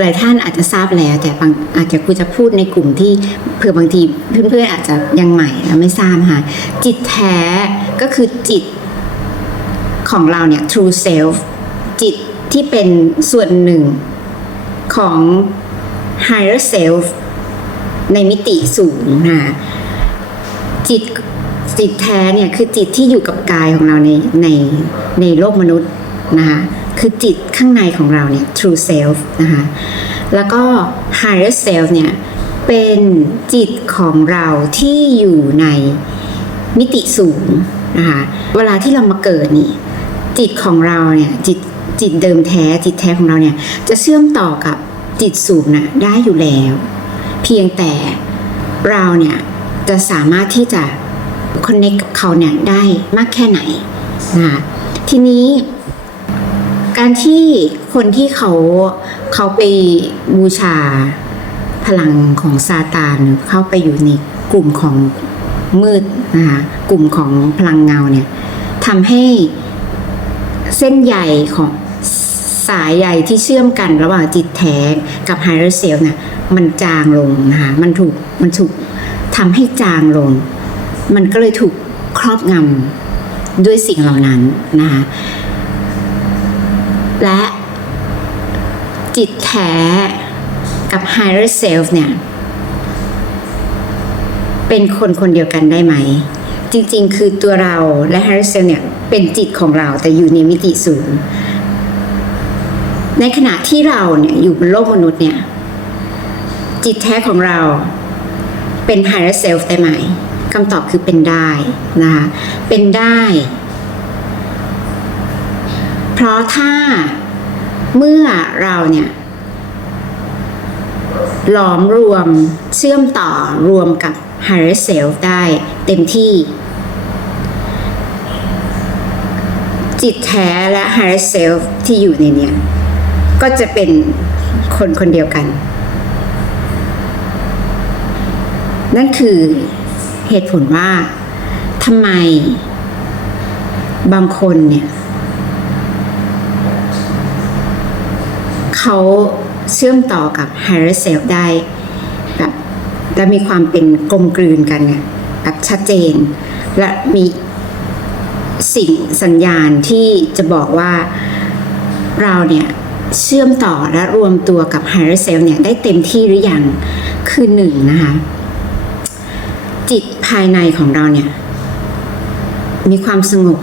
หลายท่านอาจจะทราบแล้ว แต่บางอาจจะครูจะพูดในกลุ่มที่เผื่อบางทีเพื่อนๆอาจจะยังใหม่และไม่ทราบค่ะ จิตแท้ก็คือจิตของเราเนี่ย true self จิตที่เป็นส่วนหนึ่งของ higher self ในมิติสูงนะคะจิตจิตแท้เนี่ยคือจิตที่อยู่กับกายของเราในในในโลกมนุษย์นะคะ คือจิตข้างในของเราเนี่ย true self นะคะแล้วก็ higher self เนี่ยเป็นจิตของเราที่อยู่ในมิติสูงนะคะเวลาที่เรามาเกิดนี่จิตของเราเนี่ยจิตจิตเดิมแท้จิตแท้ของเราเนี่ยจะเชื่อมต่อกับจิตสูงน่ะได้อยู่แล้ว เพียงแต่เราเนี่ยจะสามารถที่จะคอนเน c กับเขาเนี่ยได้มากแค่ไหนนะคะทีนี้ การที่คนที่เขาเขาไปบูชาพลังของซาตานเข้าไปอยู่ในกลุ่มของมืดนะคะกลุ่มของพลังเงาเนี่ยทำให้เส้นใยของสายใยที่เชื่อมกันระหว่างจิตแท้กับไฮเ e อร์เซลเนี่ยมันจางลงนะคะมันถูกมันถูกทำให้จางลง มันก็เลยถูกครอบงำด้วยสิ่งเหล่านั้นนะคะ และจิตแท้กับ higher self เนี่ย เป็นคนคนเดียวกันได้ไหม จริงๆ คือตัวเราและ higher self เนี่ย เป็นจิตของเราแต่อยู่ในมิติสูง ในขณะที่เราเนี่ย อยู่บนโลกมนุษย์เนี่ย จิตแท้ของเราเป็น higher self ได้ไหมคำตอบคือเป็นได้นะคะเป็นได้ เพราะถ้าเมื่อเราเนี่ยหลอมรวมเชื่อมต่อรวมกับ higher self ได้เต็มที่ จิตแท้และ higher self ที่อยู่ในเนี้ยก็จะเป็นคนคนเดียวกัน นั่นคือเหตุผลว่าทำไมบางคนเนี่ย เขาเชื่อมต่อกับ higher self ได้แบบและมีความเป็นกลมกลืนกันเนี่ยแบบชัดเจน และมีสิ่งสัญญาณที่จะบอกว่าเราเนี่ยเชื่อมต่อและรวมตัวกับ higher self เนี่ยได้เต็มที่หรือยังคือหนึ่งนะคะจิตภายในของเราเนี่ย มีความสงบ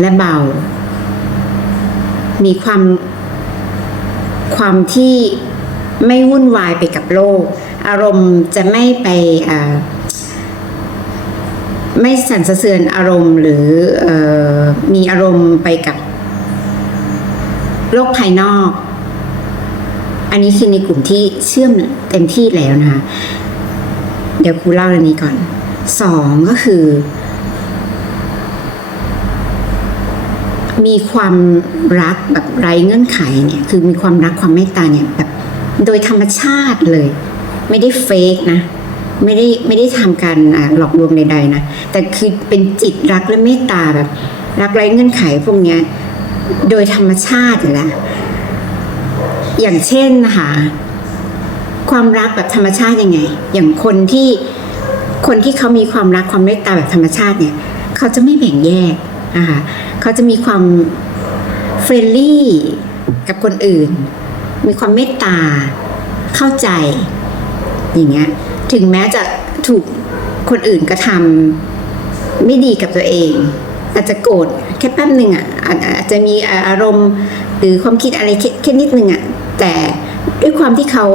และเบา มีความ ความที่ไม่วุ่นวายไปกับโลก อารมณ์จะไม่ไปไม่สั่นสะเทือนอารมณ์หรือเออมีอารมณ์ไปกับโลกภายนอก อันนี้คือในกลุ่มที่เชื่อมเต็มที่แล้วนะคะ เดี๋ยวครูเล่าเรื่องนี้ก่อนสองก็คือ มีความรักแบบไร้เงื่อนไขเนี่ยคือมีความรักความเมตตาเนี่ยแบบโดยธรรมชาติเลย ไม่ได้เฟกนะไม่ได้ไม่ได้ทำการหลอกลวงใดๆนะแต่คือเป็นจิตรักและเมตตาแบบ รักไร้เงื่อนไขพวกเนี้ยโดยธรรมชาติอยู่แล้วอย่างเช่นนะคะความรักแบบธรรมชาติยังไง อย่างคนที่คนที่เขามีความรักความเมตตาแบบธรรมชาติเนี่ย เขาจะไม่แบ่งแยกนะคะ เขาจะมีความเฟรนลี่กับคนอื่น มีความเมตตา เข้าใจ อย่างเงี้ย ถึงแม้จะถูกคนอื่นกระทำไม่ดีกับตัวเอง อาจจะโกรธแค่แป๊บหนึ่งอะอาจจะมีอารมณ์หรือความคิดอะไรแค่แค่นิดนึงอะแต่ด้วยความที่เขา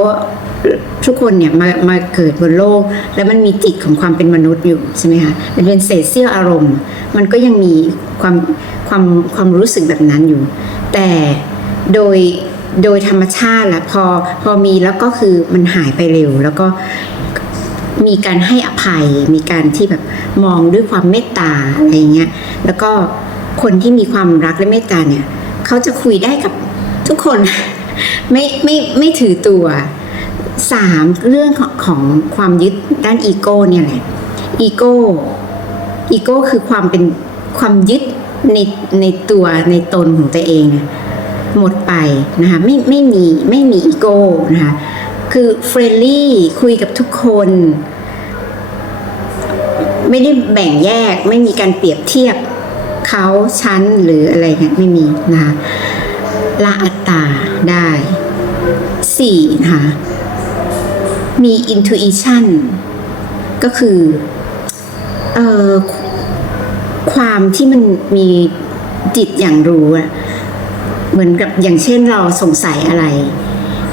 ทุกคนเนี่ยมามาเกิดบนโลก แล้วมันมีจิตของความเป็นมนุษย์อยู่ใช่ไหมคะมันเป็นเศษเสี้ยวอารมณ์ มันก็ยังมีความความความรู้สึกแบบนั้นอยู่ แต่โดยโดยธรรมชาติแหละพอพอมีแล้วก็คือมันหายไปเร็ว แล้วก็มีการให้อภัย มีการที่แบบมองด้วยความเมตตาอะไรเงี้ยแล้วก็คนที่มีความรักและเมตตาเนี่ยเขาจะคุยได้กับทุกคนไม่ไม่ไม่ถือตัว สามเรื่องของของความยึดด้านอีโก้เนี่ยแหละอีโก้อีโก้คือความเป็นความยึดในในตัวในตนของตัวเองหมดไปนะคะไม่ไม่มีไม่มีอีโก้นะคะคือเฟรนลี่คุยกับทุกคน ไม่ได้แบ่งแยกไม่มีการเปรียบเทียบเขาชั้นหรืออะไรเงี้ยไม่มีนะคะละอัตตาได้สี่นะคะ มี intuition ก็คือเออความที่มันมีจิตอย่างรู้อะเหมือนกับอย่างเช่นเราสงสัยอะไร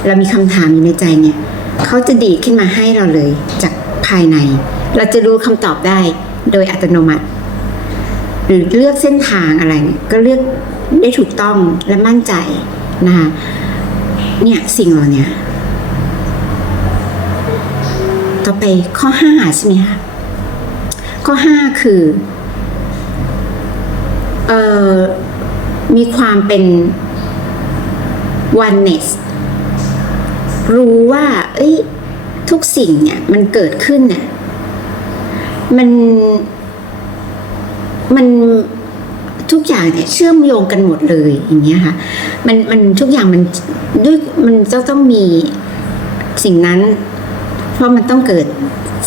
เรามีคำถามอยู่ในใจเนี่ยเขาจะดีขึ้นมาให้เราเลยจากภายใน เราจะรู้คำตอบได้โดยอัตโนมัติ หรือเลือกเส้นทางอะไรเนี่ยก็เลือกได้ถูกต้องและมั่นใจนะคะเนี่ยสิ่งเหล่านี้ ต่อไปข้อห้าใช่ไหมคะข้อห้าคือเอ่อมีความเป็น oneness รู้ว่า เอ้ย ทุกสิ่งเนี่ย มันเกิดขึ้นเนี่ยมันมันทุกอย่างเนี่ย เชื่อมโยงกันหมดเลยอย่างเงี้ยค่ะ มันมันทุกอย่างมันด้วยมันจะต้องมีสิ่งนั้น เพราะมันต้องเกิด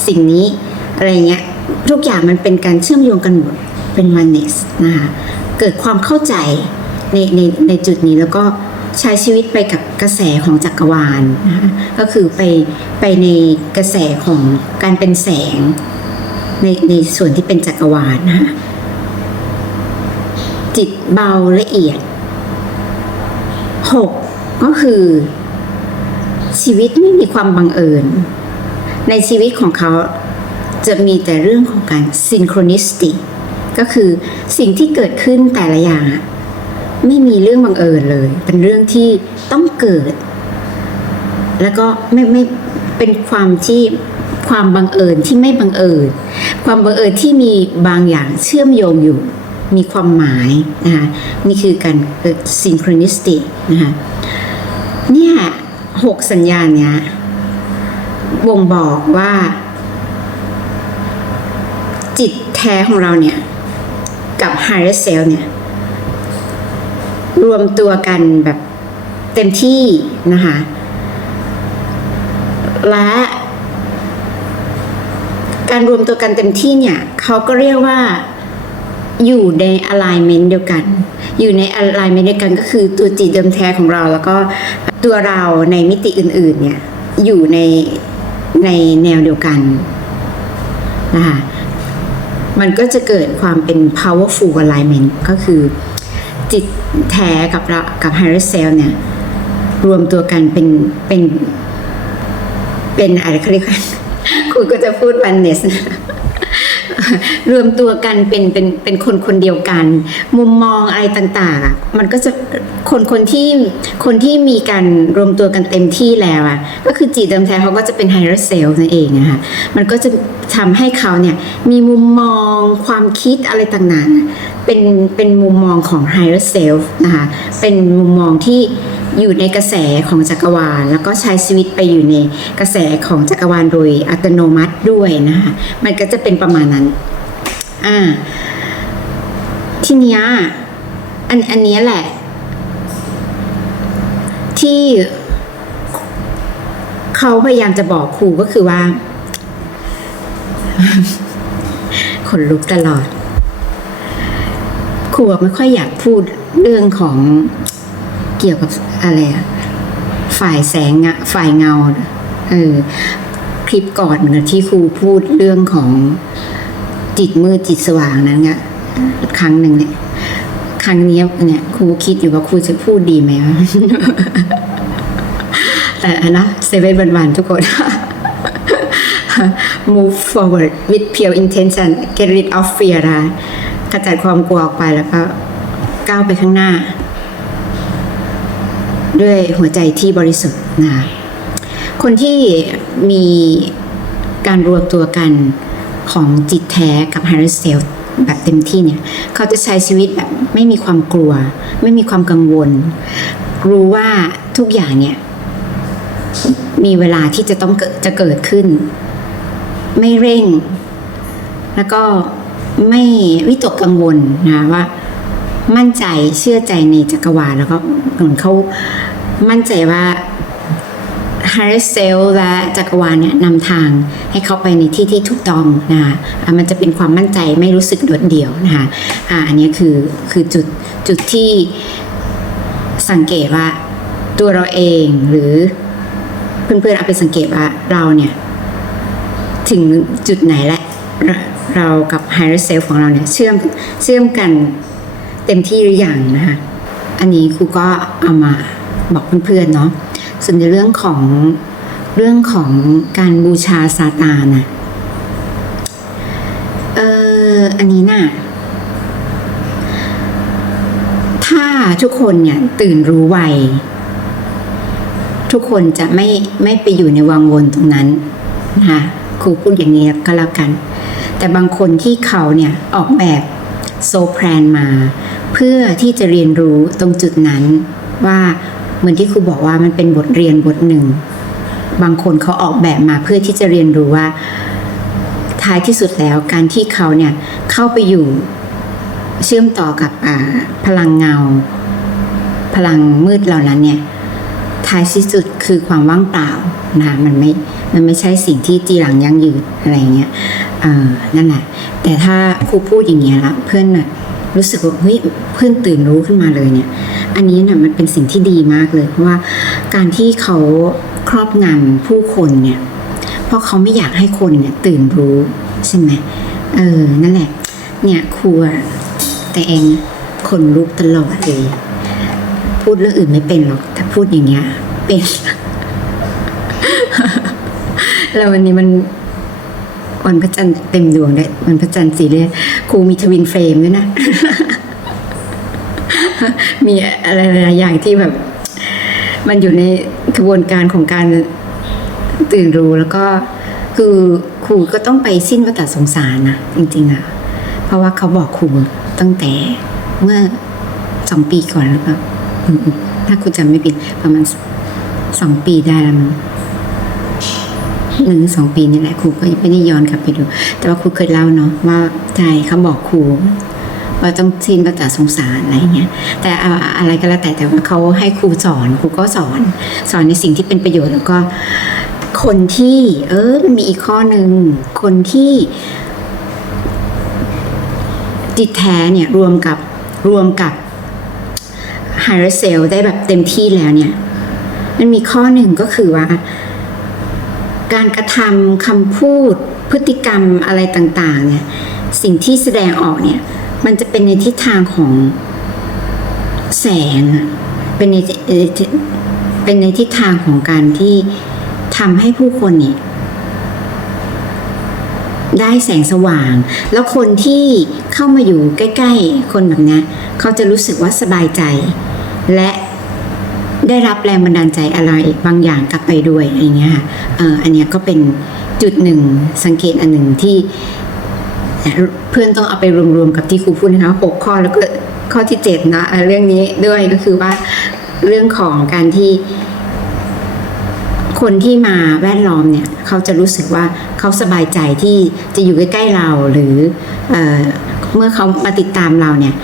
สิ่งนี้อะไรเงี้ยทุกอย่างมันเป็นการเชื่อมโยงกันหมดเป็น oneness นะคะเกิดความเข้าใจในในในจุดนี้แล้วก็ใช้ชีวิตไปกับกระแสของจักรวาลนะคะก็คือไปไปในกระแสของการเป็นแสงในในส่วนที่เป็นจักรวาลนะคะจิตเบาละเอียดหกก็คือชีวิตไม่มีความบังเอิญ ในชีวิตของเขาจะมีแต่เรื่องของการ synchronicity ก็คือสิ่งที่เกิดขึ้นแต่ละอย่าง ไม่มีเรื่องบังเอิญเลย เป็นเรื่องที่ต้องเกิด แล้วก็ไม่ไม่เป็นความที่ความบังเอิญที่ไม่บังเอิญ ความบังเอิญที่มีบางอย่างเชื่อมโยงอยู่ มีความหมายนะคะนี่คือการเกิด synchronicity นะคะเนี่ยหกสัญญาณเนี้ย บ่งบอกว่า จิตแท้ของเราเนี่ย กับ higher self เนี่ย รวมตัวกันแบบเต็มที่นะคะ และการรวมตัวกันเต็มที่เนี่ย เขาก็เรียกว่าอยู่ใน alignment เดียวกัน อยู่ใน alignment เดียวกันก็คือตัวจิตเดิมแท้ของเรา แล้วก็ตัวเราในมิติอื่น ๆ เนี่ย อยู่ใน ในแนวเดียวกันนะคะมันก็จะเกิดความเป็น powerful alignment ก็คือจิตแท้กับเรากับ higher self เนี่ย รวมตัวกันเป็นเป็นเป็นอะไรเขาเรียกคุณก็จะพูด oneness รวมตัวกันเป็นเป็นเป็นคนคนเดียวกัน มุมมองอะไรต่างๆอะมันก็จะคนคนที่คนที่มีการรวมตัวกันเต็มที่แล้วอะก็คือจิตเดิมแท้เขาก็จะเป็น higher self นั่นเองนะคะมันก็จะทำให้เขาเนี่ยมีมุมมองความคิดอะไรต่างๆเป็นเป็นมุมมองของ higher self นะคะเป็นมุมมองที่ อยู่ในกระแสของจักรวาล แล้วก็ใช้ชีวิตไปอยู่ในกระแสของจักรวาลโดยอัตโนมัติด้วยนะคะมันก็จะเป็นประมาณนั้นอ่าทีเนี้ยอันอันนี้แหละ ที่เขาพยายามจะบอกครูก็คือว่าขนลุกตลอดครูไม่ค่อยอยากพูดเรื่องของ เกี่ยวกับอะไรอะฝ่ายแสงอะฝ่ายเงาเออคลิปก่อนนที่ครูพูดเรื่องของจิตมืดจิตสว่างนั้นอะครั้งหนึ่งเนี่ย ครั้งนี้เนี่ยครูคิดอยู่ว่าครูจะพูดดีไหมวะแต่นะเซเว่นวันวันๆทุกคน move forward with pure intention get rid of fear นะขจัดความกลัวออกไปแล้วก็ก้าวไปข้างหน้า ด้วยหัวใจที่บริสุทธิ์นะคนที่มีการรวมตัวกันของจิตแท้กับ higher self แบบเต็มที่เนี่ย เขาจะใช้ชีวิตแบบไม่มีความกลัว ไม่มีความกังวล รู้ว่าทุกอย่างเนี่ย มีเวลาที่จะต้องจะเกิดขึ้น ไม่เร่ง แล้วก็ไม่วิตกกังวลนะว่า มั่นใจเชื่อใจในจักรวาลแล้วก็เหมือนเขามั่นใจว่าฮาริสเซลและจักรวาลเนี่ยนำทางให้เขาไปในที่ที่ถูกต้องนะคะมันจะเป็นความมั่นใจไม่รู้สึกโดดเดี่ยวนะคะอะอันนี้คือคือจุดจุดที่สังเกตว่าตัวเราเองหรือเพื่อนๆเอาไปสังเกตว่าเราเนี่ย ถึงจุดไหนและเรากับ higher self ของเราเนี่ยเชื่อมเชื่อมกัน เต็มที่หรืออยังนะคะอันนี้ครูก็เอามาบอกเพื่อนๆเนาะส่วนในเรื่องของเรื่องของการบูชาซาตานนะเอออันนี้น่ะถ้าทุกคนเนี่ยตื่นรู้ไวทุกคนจะไม่ไม่ไปอยู่ในวังวนตรงนั้นนะคะครูพูดอย่างนี้ก็แล้วกัน แต่บางคนที่เขาเนี่ยออกแบบโซแพลนมา เพื่อที่จะเรียนรู้ตรงจุดนั้นว่าเหมือนที่ครูบอกว่ามันเป็นบทเรียนบทหนึ่ง บางคนเขาออกแบบมาเพื่อที่จะเรียนรู้ว่า ท้ายที่สุดแล้วการที่เขาเนี่ยเข้าไปอยู่เชื่อมต่อกับพลังเงา พลังมืดเหล่านั้นเนี่ยท้ายที่สุดคือความว่างเปล่านะคะมันไม่มันไม่ใช่สิ่งที่จีหลังยั่งยืนอะไรเงี้ยเออนั่นแหละแต่ถ้าครูพูดอย่างเงี้ยละเพื่อนน่ะ รู้สึกว่าเฮ้ยเพื่อนตื่นรู้ขึ้นมาเลยเนี่ย อันนี้น่ะมันเป็นสิ่งที่ดีมากเลย เพราะว่าการที่เขาครอบงำผู้คนเนี่ย เพราะเขาไม่อยากให้คนเนี่ยตื่นรู้ใช่ไหมเออนั่นแหละ เนี่ยครูอะแต่เองคนลุกตลอดเลย พูดเรื่องอื่นไม่เป็นหรอกแต่พูดอย่างเงี้ยเป็นแล้ววันนี้มัน วันพระจันทร์เต็มดวงด้วยวันพระจันทร์สีเลยครูมีทวินเฟรมด้วยนะ มีอะไรหลายอย่างที่แบบ มันอยู่ในกระบวนการของการตื่นรู้แล้วก็คือครูก็ต้องไปสิ้นวัฏสงสารนะจริงๆอะเพราะว่าเขาบอกครูตั้งแต่เมื่อสองปีก่อนหรือเปล่าถ้าครูจำไม่ผิดประมาณสองปีได้แล้วมั้ง หนึ่งสองปีนี่แหละครูก็ไม่ได้ย้อนกลับไปดู แต่ว่าครูเคยเล่าเนาะว่าใช่เขาบอกครูว่าต้องสิ้นวัฏสงสารอะไรเงี้ย แต่อะไรก็แล้วแต่แต่ว่าเขาให้ครูสอนครูก็สอน สอนในสิ่งที่เป็นประโยชน์แล้วก็ คนที่ เออมันมีอีกข้อหนึ่งคนที่จิตแท้เนี่ยรวมกับรวมกับ higher self ได้แบบเต็มที่แล้วเนี่ย มันมีข้อหนึ่งก็คือว่า การกระทำคำพูดพฤติกรรมอะไรต่างๆเนี่ยสิ่งที่แสดงออกเนี่ยมันจะเป็นในทิศทางของแสง เป็นในเป็นในทิศทางของการที่ทำให้ผู้คนเนี่ยได้แสงสว่าง แล้วคนที่เข้ามาอยู่ใกล้ ๆ คนแบบนี้เขาจะรู้สึกว่าสบายใจ และ ได้รับแรงบันดาลใจอะไรบางอย่างกลับไปด้วยอะไรเงี้ยค่ะอันเนี้ยก็เป็นจุดหนึ่งสังเกตอันหนึ่งที่เพื่อนต้องเอาไปรวมๆกับที่ครูพูดนะคะหกข้อแล้วก็ข้อที่เจ็ดนะเรื่องนี้ด้วยก็คือว่าเรื่องของการที่คนที่มาแวดล้อมเนี่ยเขาจะรู้สึกว่าเขาสบายใจที่จะอยู่ใกล้ๆเราหรือเอเมื่อเขามาติดตามเราเนี่ย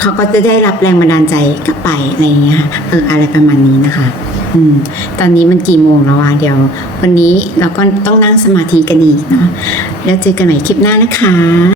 เขาก็จะได้รับแรงบันดาลใจกลับไปอะไรอย่างเงี้ยเอออะไรประมาณนี้นะคะอืมตอนนี้มันกี่โมงแล้วอะเดี๋ยว วันนี้เราก็ต้องนั่งสมาธิกันอีกเนาะแล้วเจอกันใหม่คลิปหน้านะคะ